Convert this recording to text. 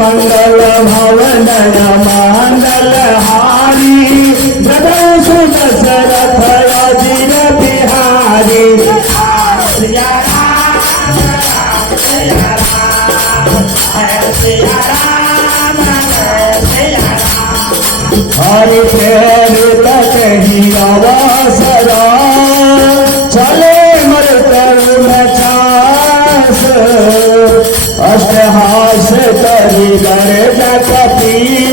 मंगल भवनन मंगल हारी जगत दशरथ अजिर बिहारी हरि फेर तक ही अवसर चले मरकर मचास अष्टहास करी कर जपी